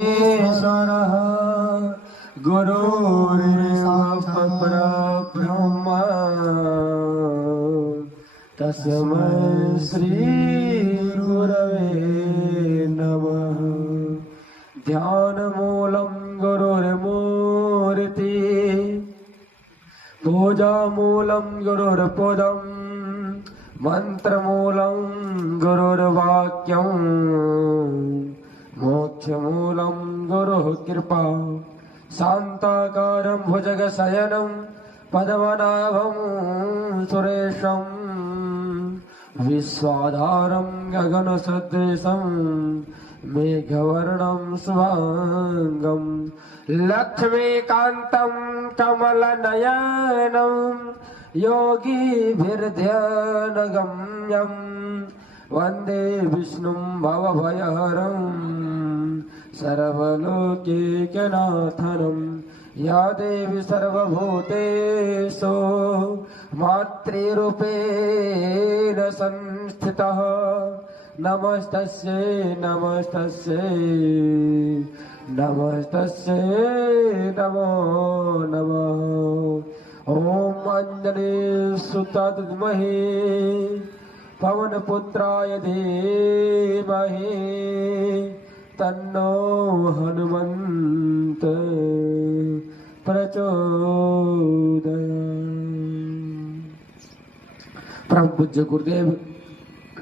ईश्वरः गुरुर्साक्षात् परब्रह्म तस्मै श्री गुरवे नमः। ध्यानमूलं गुरुर्मूर्ति पूजामूलं गुरुर्पदं मंत्रमूलं गुरुर्वाक्यं मोक्षमूलं गुरुः कृपा। शान्ताकारं भुजगशयनं पद्मनाभं सुरेशं विश्वाधारं गगनसदृशं मेघवर्णं शुभांगं लक्ष्मीकान्तं कमलनयनं योगिभिर्ध्यानगम्यं वन्दे विष्णुं भवभयहरं सर्वलोकैकनाथनं। या देवी सर्वभूतेषु मातृरूपेण संस्थितः नमस्तस्यै नमस्तस्यै नमस्तस्यै नमो नमः। ॐ अंजनेयसुताय विद्महे पवनपुत्राय धीमहि तन्नो हनुमन्त प्रचोदयात्। परम पूज्य गुरुदेव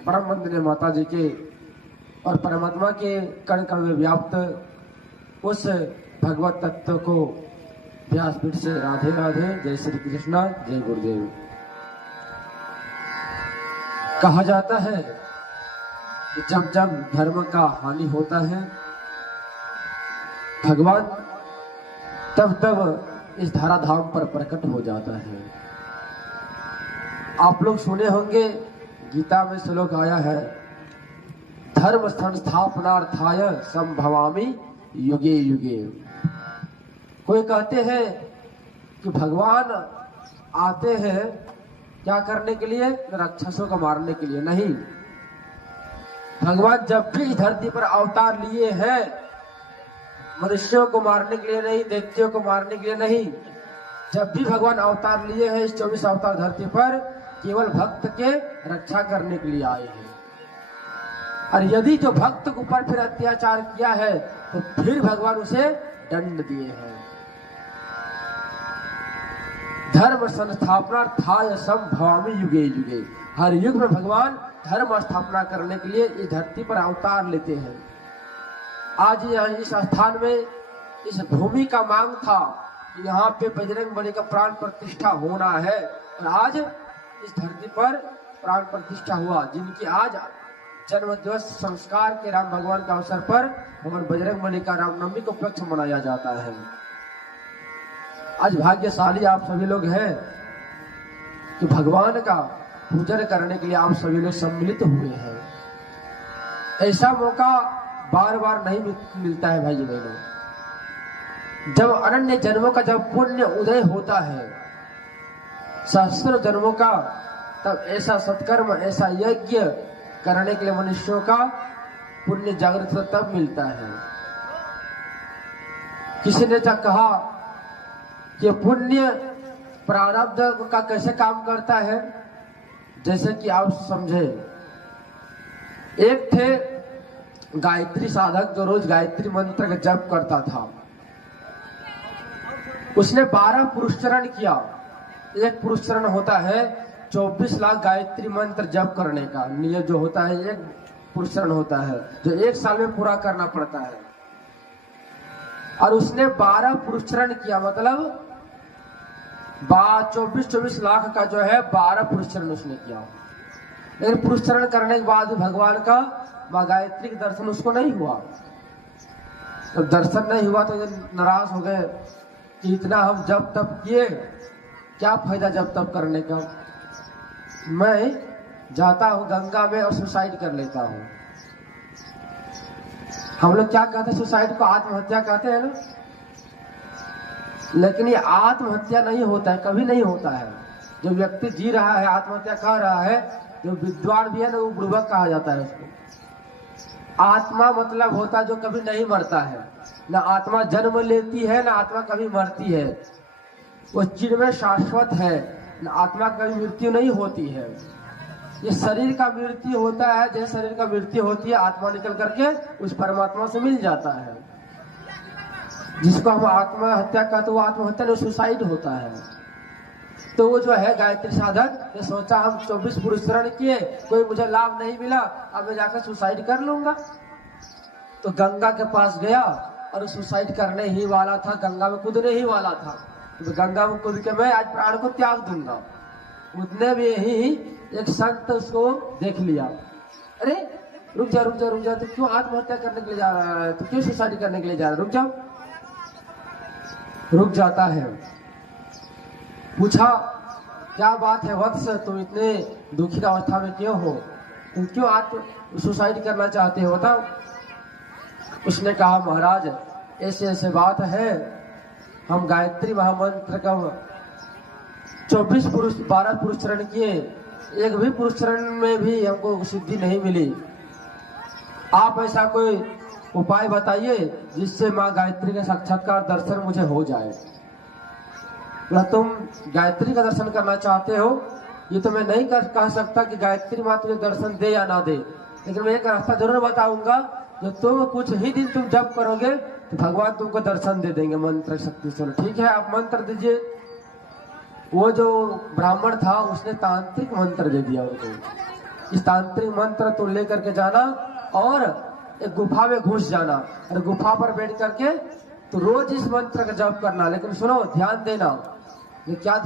परम वंदनीय माता जी के और परमात्मा के कण कण में व्याप्त उस भगवत तत्व को व्यासपीठ से राधे राधे। जय श्री कृष्णा, जय गुरुदेव। कहा जाता है कि जब जब धर्म का हानि होता है भगवान तब तब इस धराधाम पर प्रकट हो जाता है। आप लोग सुने होंगे गीता में श्लोक आया है, धर्म संस्थापनार्थाय संभवामि युगे युगे। कोई कहते हैं कि भगवान आते हैं क्या करने के लिए? राक्षसों को मारने के लिए। नहीं, भगवान जब भी इस धरती पर अवतार लिए हैं मनुष्यों को मारने के लिए नहीं, दैत्यों को मारने के लिए नहीं। जब भी भगवान अवतार लिए हैं इस 24 अवतार धरती पर केवल भक्त के रक्षा करने के लिए आए हैं। और यदि जो भक्त के ऊपर फिर अत्याचार किया है तो फिर भगवान उसे दंड दिए हैं। धर्म संस्थापनार्थाय संभवामि युगे युगे। हर युग में भगवान धर्म स्थापना करने के लिए इस धरती पर अवतार लेते हैं। आज यहाँ इस स्थान में इस भूमि का मांग था कि यहाँ पे बजरंगबली का प्राण प्रतिष्ठा होना है और आज इस धरती पर प्राण प्रतिष्ठा हुआ, जिनकी आज जन्म दिवस संस्कार के राम भगवान के अवसर पर भगवान बजरंगबली का रामनवमी को उपलक्ष्य मनाया जाता है। आज भाग्यशाली आप सभी लोग हैं कि भगवान का पूजन करने के लिए आप सभी लोग सम्मिलित हुए हैं। ऐसा मौका बार बार नहीं मिलता है भाई बहनों। जब अनन्य जन्मों का जब पुण्य उदय होता है सहस्त्र जन्मों का, तब ऐसा सत्कर्म ऐसा यज्ञ करने के लिए मनुष्यों का पुण्य जागृत तब मिलता है। किसी ने कहा कि पुण्य प्रारब्ध का कैसे काम करता है, जैसे कि आप समझे। एक थे गायत्री साधक जो रोज गायत्री मंत्र का जप करता था। उसने 12 पुरुषचरण किया। एक पुरुषचरण होता है 24 लाख गायत्री मंत्र जप करने का नियम जो होता है, एक पुरुषचरण होता है जो 1 साल में पूरा करना पड़ता है। और उसने 12 पुरुषचरण किया, मतलब 24 लाख का जो है 12 पुरुषचरण उसने किया। लेकिन पुरुषचरण करने के बाद भगवान का मां गायत्री के दर्शन उसको नहीं हुआ। तो दर्शन नहीं हुआ तो नाराज हो गए कि इतना हम जब तब किए, क्या फायदा जब तब करने का। मैं जाता हूं गंगा में और सुसाइड कर लेता हूं। हम लोग क्या कहते हैं, सुसाइड को आत्महत्या कहते हैं ना। लेकिन ये आत्महत्या नहीं होता है, कभी नहीं होता है। जो व्यक्ति जी रहा है आत्महत्या कर रहा है, जो विद्वान भी है ना वो बुड़बक कहा जाता है उसको। आत्मा मतलब होता जो कभी नहीं मरता है। ना आत्मा जन्म लेती है, ना आत्मा कभी मरती है। वो चिन्मय शाश्वत है, ना आत्मा कभी मृत्यु नहीं होती है। ये शरीर का मृत्यु होता है, जैसे शरीर का मृत्यु होती है आत्मा निकल करके उस परमात्मा से मिल जाता है। जिसको हम आत्महत्या कहते वो आत्महत्या नहीं, सुसाइड होता है। तो वो जो है गायत्री साधक ने सोचा हम 24 पुरुषरण किए, कोई मुझे लाभ नहीं मिला, अब मैं जाकर सुसाइड कर लूंगा। तो गंगा के पास गया और सुसाइड करने ही वाला था, गंगा में कूदने ही वाला था। तो गंगा में कूद के मैं आज प्राण को त्याग दूंगा। उतने में ही एक संत उसको देख लिया, अरे रुक जा रुक जा रुक जा, तो क्यों आत्महत्या करने के लिए जा रहा है, तो क्यों सुसाइड करने के लिए जा रहा है, रुक जाओ। रुक जाता है, पूछा क्या बात है वत्स, तुम इतने दुखी अवस्था में क्यों हो, तुम क्यों सुसाइड करना चाहते हो, बताओ। उसने कहा महाराज ऐसे ऐसे बात है, हम गायत्री महामंत्र का 12 पुरुषरण किए, एक भी पुरुषरण में भी हमको सिद्धि नहीं मिली। आप ऐसा कोई उपाय बताइए जिससे माँ गायत्री का साक्षात्कार दर्शन मुझे हो जाए। बोला तुम गायत्री का दर्शन करना चाहते हो, ये तो मैं नहीं कह सकता कि गायत्री माँ तुझे दर्शन दे या ना दे, लेकिन मैं एक रास्ता जरूर बताऊंगा, जो तुम कुछ ही दिन तुम जप करोगे तो भगवान तुमको दर्शन दे देंगे मंत्र शक्ति से। ठीक है आप मंत्र दीजिए। वो जो ब्राह्मण था उसने तांत्रिक मंत्र दे दिया उनको, इस तांत्रिक मंत्र तुम लेकर के जाना और एक गुफा में घुस जाना, और गुफा पर बैठ करके तो रोज इस मंत्र का जप करना। लेकिन सुनो ध्यान देना, ये क्या